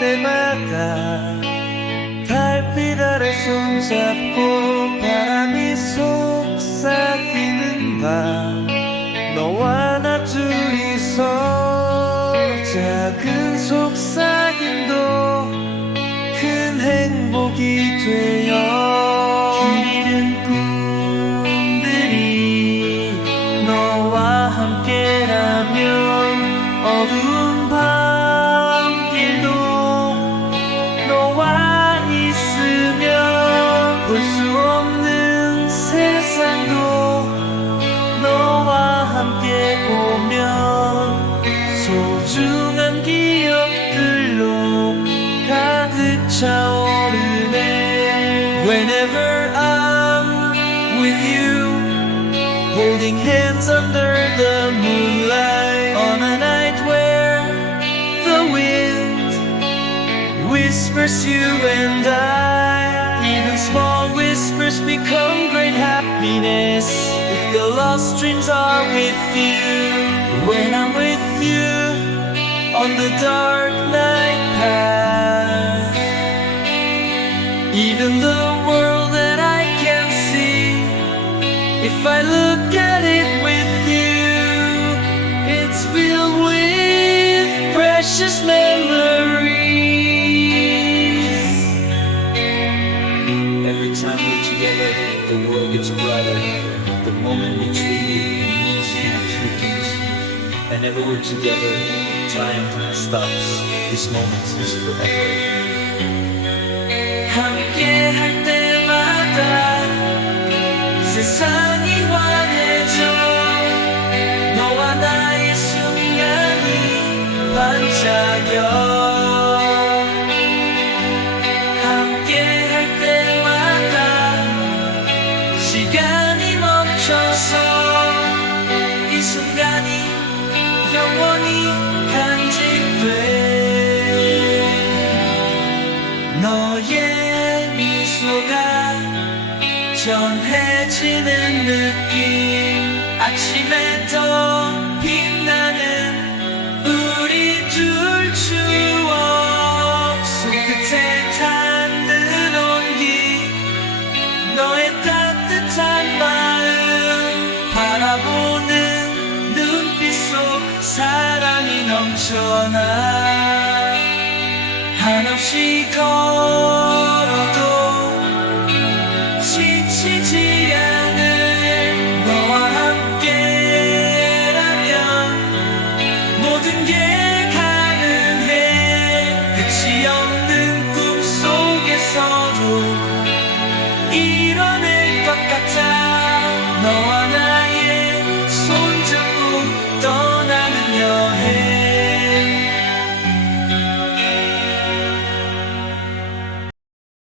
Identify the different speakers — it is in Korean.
Speaker 1: 때마다 달빛 아래 손잡고 바람이 행복이 되어 길 잃은 꿈들이 너와 함께라면 어두운 밤길도 너와 있으면 볼 수 없는 세상도 너와 함께 보면 소중한 기억들로 가득 차오 with you Holding hands under the moonlight. On a night where the wind whispers you and I Even small whispers become great happiness. If the lost dreams are with you When I'm with you on the dark night path Even the world If I look at it with you It's filled with precious memories
Speaker 2: Every time we're together, the world gets brighter. The moment we truly means truth. Whenever we're together, time stops. This moment is forever.
Speaker 1: 함께 할 때마다 세상이 환해져 너와 나의 순간이 반짝여 너의 미소가 전해지는 느낌. 아침에 더 빛나는 우리 둘 추억 손끝에 닿는 온기 너의 따뜻한 마음 바라보는 눈빛 속 사랑이 넘쳐나. 한없이 커 이뤄낼 것 같아. 너와 나